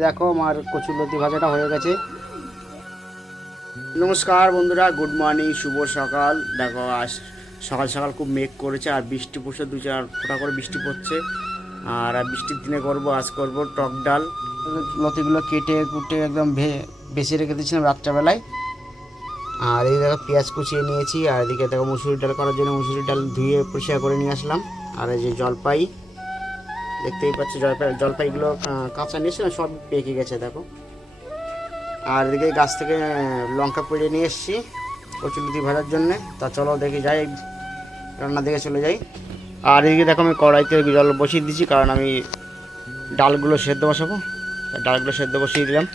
দেখো আমার কচুলতি ভাজাটা হয়ে গেছে। নমস্কার বন্ধুরা গুড মর্নিং শুভ সকাল। দেখো, আজ সকাল সকাল খুব মেঘ করেছে আর বৃষ্টি পড়ছে, দু চার ফোঁটা করে বৃষ্টি পড়ছে। আর বৃষ্টির দিনে করব, আজ করব টক ডাল। লতিগুলো কেটে কুটে একদম বেছে রেখে দিয়েছিলাম রাত্রেবেলায়। আর এই দেখো পেঁয়াজ কুচিয়ে নিয়েছি, আর এদিকে দেখো মুসুরি ডাল করার জন্য মুসুরি ডাল ধুয়ে পরিষ্কার করে নিয়ে আসলাম। আর এই যে জলপাই দেখতেই পাচ্ছ, জলপাই, জলপাইগুলো কাঁচা নিয়েছিলাম সব পেকে গেছে, দেখো। আর এদিকে গাছ থেকে লঙ্কা পেড়ে নিয়ে এসেছি কচুলুতি ভাজার জন্যে। তা চলো দেখি যাই, রান্না দিকে চলে যাই। আর এদিকে দেখো, আমি কড়াইতে জল বসিয়ে দিচ্ছি কারণ আমি ডালগুলো সেদ্ধ বসাবো। ডালগুলো সেদ্ধ বসিয়ে দিলাম।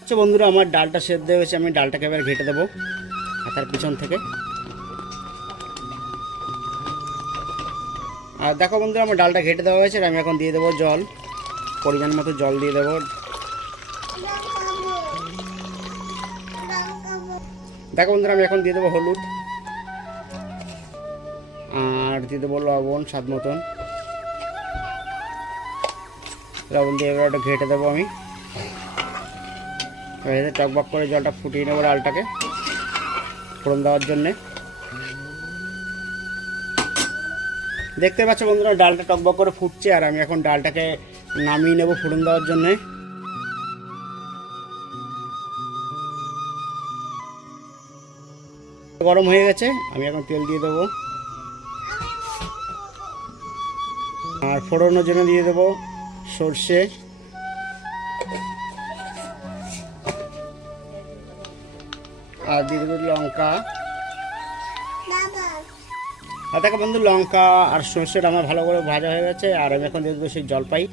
আচ্ছা বন্ধুরা, আমার ডালটা সেদ্ধ হয়ে গেছে, আমি ডালটাকে এবার ঘেটে দেবো হাতার পিছন থেকে। আর দেখো বন্ধুরা, আমার ডালটা ঘেটে দেওয়া হয়েছে আমি এখন দিয়ে দেবো জল। পরিমাণ মতো জল দিয়ে দেবো। দেখো বন্ধুরা, আমি এখন দিয়ে দেবো হলুদ। আর দিয়ে দেবো লবণ স্বাদ মতন। লবণ দিয়ে এবার ওটা ঘেটে দেবো আমি। টকবক করে জলটা ফুটিয়ে নেব ডালটাকে। ফোড়ন দেওয়ার জন্যে। দেখতে পাচ্ছ বন্ধুরা, ডালটা টকবক করে ফুটছে আর আমি এখন ডালটাকে নামিয়ে নেব ফোড়ন দেওয়ার জন্যে। গরম হয়ে গেছে, আমি এখন তেল দিয়ে দেবো। আর ফোড়নের জন্য দিয়ে দেবো সর্ষে। আর দিয়ে দেবো লঙ্কা। আর দেখো বন্ধু, লঙ্কা আর সর্ষেটা আমার ভালো করে ভাজা হয়ে গেছে, আর আমি এখন দিয়ে দেবো সেই জলপাই।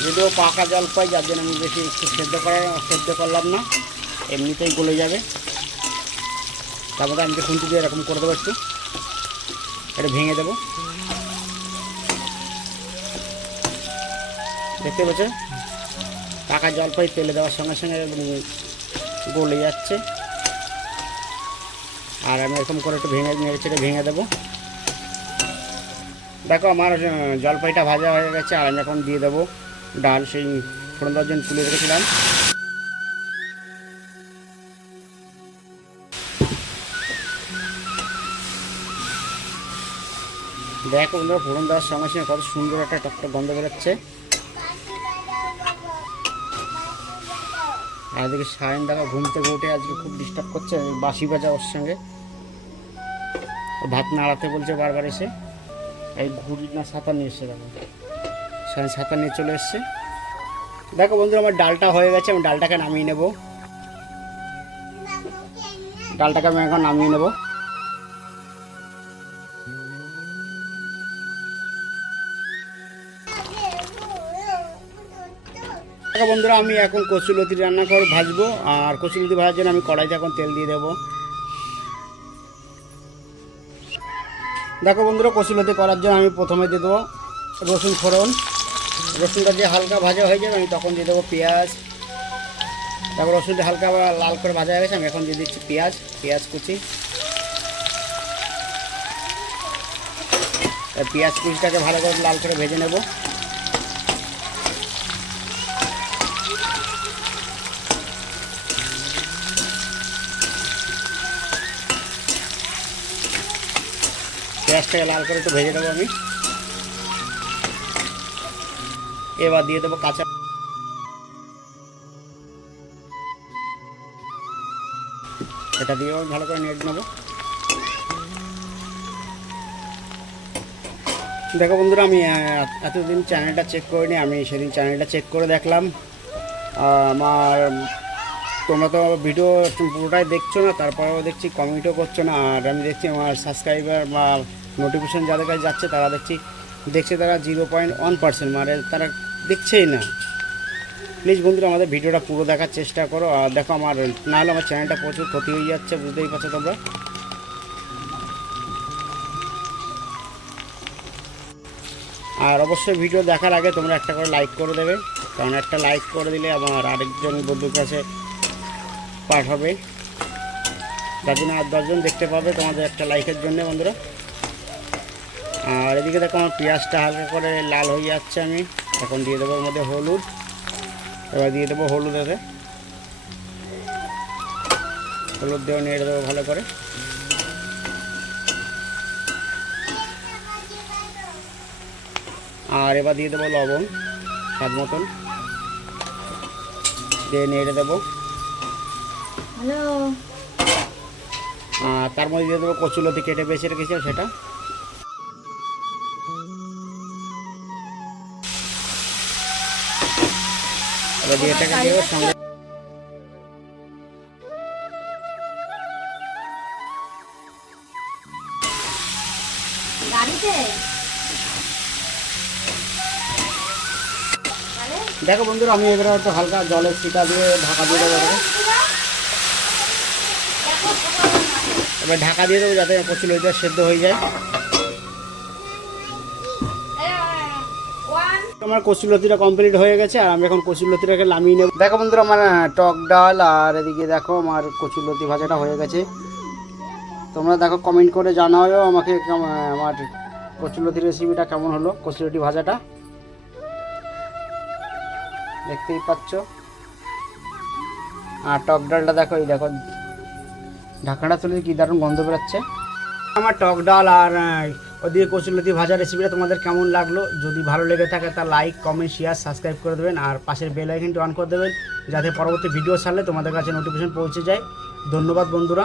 দিয়ে দেবো পাকা জলপাই, যার জন্য আমি বেশি সেদ্ধ করার, সেদ্ধ করলাম না, এমনিতেই গলে যাবে। তারপরে আমি খুন্তি দিয়ে এরকম করে দেবো একটু, এটা ভেঙে দেবো। দেখতে পাচ্ছ পাকা জলপাই তেলে দেওয়ার সঙ্গে সঙ্গে গলে যাচ্ছে। আর আমি এরকম করে একটু ভেঙে নেড়ে চেড়ে ভেঙে দেবো। দেখো, আমার জলপাইটা ভাজা হয়ে গেছে, আর আমি এখন দিয়ে দেবো ডাল। সেই ফোড়ন দেওয়ার জন্য তুলে রেখেছিলাম। দেখো ফোড়ন দেওয়ার সঙ্গে সঙ্গে কত সুন্দর একটা টকটক গন্ধ বেরোচ্ছে। আর এদিকে সায়ন দেখা ঘুম থেকে উঠে আজকে খুব ডিস্টার্ব করছে বাসি বাজা ওর সঙ্গে। ভাত নাড়াতে বলছে বারবার এসে। এই ঘুড়ি না সাঁতার নিয়ে এসে দেখো। সায়ন সাঁতার নিয়ে চলে এসছে। দেখো বন্ধু আমার ডালটা হয়ে গেছে, আমি ডালটাকে নামিয়ে নেব। ডালটাকে আমি এখন নামিয়ে নেব। দেখো বন্ধুরা, আমি এখন কচুলতি রান্না করে ভাজবো, আর কচুলতি ভাজার জন্য আমি কড়াইতে এখন তেল দিয়ে দেবো। দেখো বন্ধুরা কচুলতি করার জন্য আমি প্রথমে দিয়ে দেবো রসুন ফোড়ন। রসুনটা দিয়ে হালকা ভাজা হয়ে যাবে, আমি তখন দিয়ে দেবো পেঁয়াজ। তারপর রসুনটা হালকা লাল করে ভাজা হয়ে গেছে, আমি এখন দিয়ে দিচ্ছি পেঁয়াজ পেঁয়াজ কুচি। পেঁয়াজ কুচিটাকে ভালো করে লাল করে ভেজে নেব। পেঁয়াজটাকে লাল করে একটু ভেজে দেবো আমি। এবার দিয়ে দেবো কাঁচা এটা আমি ভালো করে নেট নেব। দেখো বন্ধুরা, আমি এতদিন চ্যানেলটা চেক করিনি, আমি সেদিন চ্যানেলটা চেক করে দেখলাম। আমার, তোমরা তো ভিডিও পুরোটাই দেখছ না, তারপরেও দেখছি কমেন্টও করছ না, আর আমি দেখছি আমার সাবস্ক্রাইবার বা নোটিফিকেশন যাদের কাছে যাচ্ছে তারা দেখছি, দেখছে তারা জিরো পয়েন্ট ওয়ান পার্সেন্ট মানে তারা দেখছেই না। প্লিজ বন্ধুরা, আমাদের ভিডিওটা পুরো দেখার চেষ্টা করো। আর দেখো আমার নাহলে আমার চ্যানেলটা প্রচুর ক্ষতি হয়ে যাচ্ছে, বুঝতেই পারছ তোমরা? আর অবশ্যই ভিডিও দেখার আগে তোমরা একটা করে লাইক করে দেবে। কারণ একটা লাইক করে দিলে আমার আরেকজন বন্ধুর কাছে পাঠাবে যার জন্য আর দশজন দেখতে পাবে তোমাদের একটা লাইকের জন্য বন্ধুরা। এদিকে দেখো আমার পেঁয়াজটা হালকা করে লাল হয়ে যাচ্ছে আমি। এখন দিয়ে দেবো মধ্যে হলুদ। এবার দিয়ে দেবো হলুদ এতে। হলুদ দেওয়া নিয়ে দেবো ভালো করে। আর এবার দিয়ে দেবো লবণ স্বাদ মতন। দিয়ে নেড়ে দেবো। আর তার মধ্যে দিয়ে দেবো কচুলতি কেটে বেছে রেখেছি সেটা। এবার দেবো সঙ্গে দেখো বন্ধুরা আমি এবারে হয়তো হালকা জলের ছিটা দিয়ে ঢাকা দিয়ে দেবো এবার। ঢাকা দিয়ে দেবো যাতে কচুলতিটা সেদ্ধ হয়ে যায়। আমার কচুলতিটা কমপ্লিট হয়ে গেছে আর আমি এখন কচুলতিটাকে নামিয়ে নেব। দেখো বন্ধুরা, আমার টক ডাল আর এদিকে দেখো আমার কচুলতি ভাজাটা হয়ে গেছে। তোমরা দেখো কমেন্ট করে জানাও আমাকে আমার কচুলতি রেসিপিটা কেমন হলো কচুলতি ভাজাটা। দেখতেই পাচ্ছ। আর টক ডালটা দেখো, এই দেখো ঢাকাটা তুলে কি দারুণ গন্ধ বেরোচ্ছে। আমার টক ডাল আর ওদিকে কচুলতি ভাজা রেসিপিটা তোমাদের কেমন লাগল? যদি ভালো লেগে থাকে তা লাইক কমেন্ট শেয়ার সাবস্ক্রাইব করে দেবেন। আর পাশের বেল আইকনটি অন করে দেবেন, যাতে পরবর্তী ভিডিও ছাড়লে তোমাদের কাছে নোটিফিকেশন পৌঁছে যায়। ধন্যবাদ বন্ধুরা।